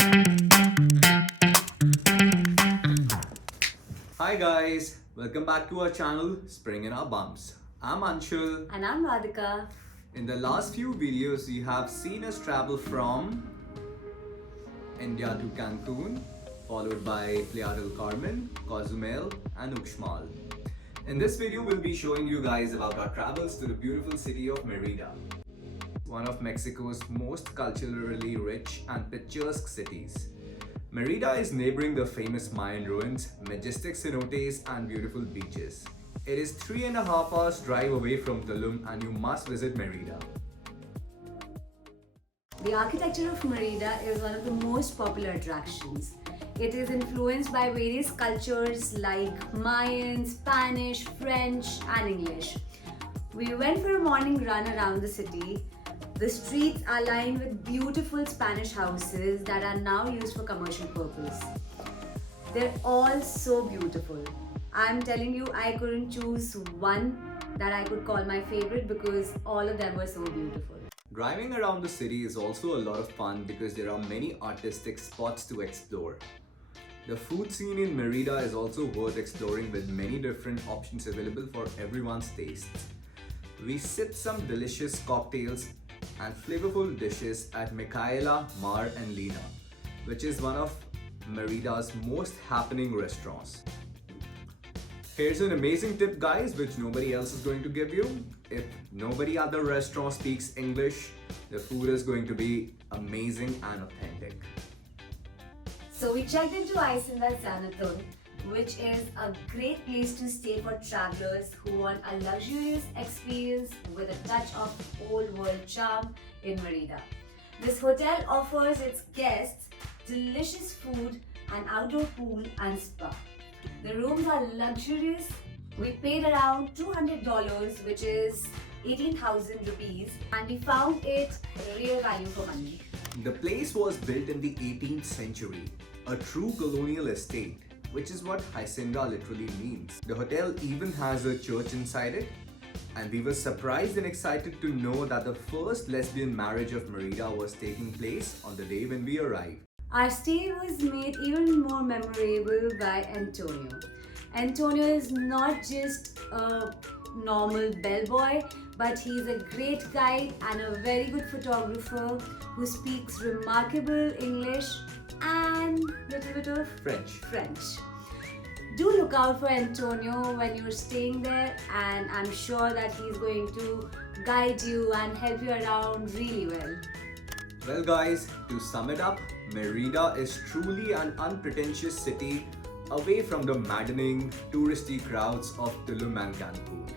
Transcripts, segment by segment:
Hi guys, welcome back to our channel Spring in Our Bumps. I'm Anshul. And I'm Radhika. In the last few videos, you have seen us travel from India to Cancun, followed by Playa del Carmen, Cozumel, and Uxmal. In this video, we'll be showing you guys about our travels to the beautiful city of Merida, one of Mexico's most culturally rich and picturesque cities. Merida is neighboring the famous Mayan ruins, majestic cenotes, and beautiful beaches. It is 3.5 hours drive away from Tulum, and you must visit Merida. The architecture of Merida is one of the most popular attractions. It is influenced by various cultures like Mayan, Spanish, French, and English. We went for a morning run around the city. The streets are lined with beautiful Spanish houses that are now used for commercial purpose. They're all so beautiful. I'm telling you, I couldn't choose one that I could call my favorite because all of them were so beautiful. Driving around the city is also a lot of fun because there are many artistic spots to explore. The food scene in Merida is also worth exploring with many different options available for everyone's tastes. We sipped some delicious cocktails and flavorful dishes at Micaela Mar Leña, which is one of Merida's most happening restaurants. Here's an amazing tip guys, which nobody else is going to give you. If nobody at the restaurant speaks English, the food is going to be amazing and authentic. So we checked into Hacienda Xcanatun, which is a great place to stay for travelers who want a luxurious experience with a touch of old world charm in Merida. This hotel offers its guests delicious food, an outdoor pool and spa. The rooms are luxurious. We paid around $200, which is 18,000 rupees, and we found it real value for money. The place was built in the 18th century, a true colonial estate, which is what Hacienda literally means. The hotel even has a church inside it, and we were surprised and excited to know that the first lesbian marriage of Merida was taking place on the day when we arrived. Our stay was made even more memorable by Antonio. Antonio is not just a normal bellboy, but he's a great guide and a very good photographer who speaks remarkable English and a little bit of French. Do look out for Antonio when you're staying there, and I'm sure that he's going to guide you and help you around really well. Well guys, to sum it up, Merida is truly an unpretentious city away from the maddening touristy crowds of Tulum and Cancun.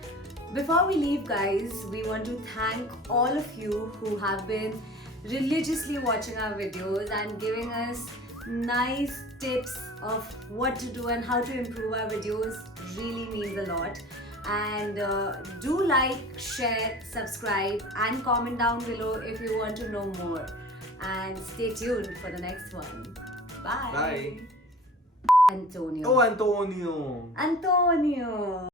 Before we leave guys, we want to thank all of you who have been religiously watching our videos and giving us nice tips of what to do and how to improve our videos. Really means a lot. And do like, share, subscribe and comment down below if you want to know more. And stay tuned for the next one. Bye. Bye. Antonio. Oh, Antonio. Antonio.